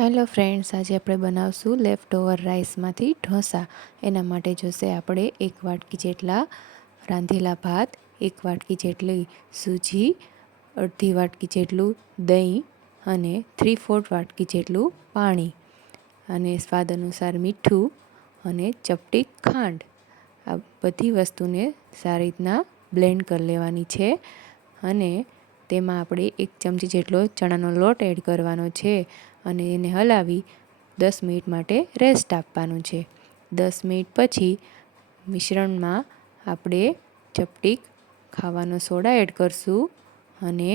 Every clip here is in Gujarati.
હેલો ફ્રેન્ડ્સ, આજે આપણે બનાવશું લેફ્ટ ઓવર રાઈસમાંથી ઢોસા. એના માટે જોશે આપણે 1 વાટકી જેટલા રાંધેલા ભાત, 1 વાટકી જેટલી સૂજી, અડધી વાટકી જેટલું દહીં અને 3/4 વાટકી જેટલું પાણી અને સ્વાદ અનુસાર મીઠું અને ચપટી ખાંડ. આ બધી વસ્તુને સારી રીતના બ્લેન્ડ કરી લેવાની છે અને તેમાં આપણે 1 ચમચી જેટલો ચણાનો લોટ એડ કરવાનો છે અને એને હલાવી 10 મિનિટ માટે રેસ્ટ આપવાનું છે. 10 મિનિટ પછી મિશ્રણમાં આપણે ચપટીક ખાવાનો સોડા એડ કરશું અને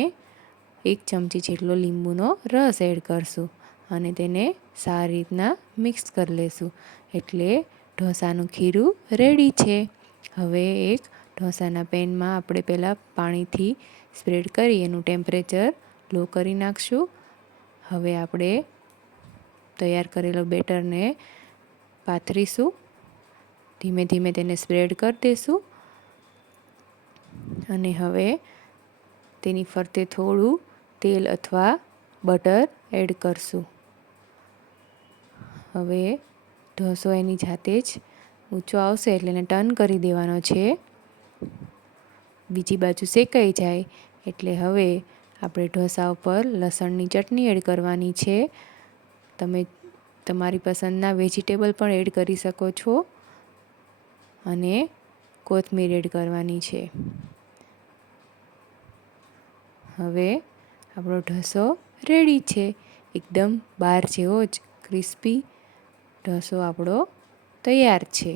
1 ચમચી જેટલો લીંબુનો રસ એડ કરશું અને તેને સારી રીતના મિક્સ કરી લેશું. એટલે ઢોસાનું ખીરું રેડી છે. હવે એક ઢોસાના પેનમાં આપણે પહેલાં પાણીથી સ્પ્રેડ કરી એનું ટેમ્પરેચર લો કરી નાખશું. હવે આપણે તૈયાર કરેલો બેટરને પાથરીશું. ધીમે ધીમે તેને સ્પ્રેડ કરી દઈશું અને હવે તેની ફરતે થોડું તેલ અથવા બટર એડ કરશું. હવે ઢોસો એની જાતે જ ઊંચો આવશે એટલે એને ટર્ન કરી દેવાનો છે. બીજી બાજુ શેકાઈ જાય એટલે હવે આપણે ઢોસા ઉપર લસણની ચટણી એડ કરવાની છે. તમે તમારી પસંદના વેજીટેબલ પણ એડ કરી શકો છો અને કોથમીર એડ કરવાની છે. હવે આપણો ઢોસો રેડી છે. એકદમ બહાર જેવો જ ક્રિસ્પી ઢોસો આપણો તૈયાર છે.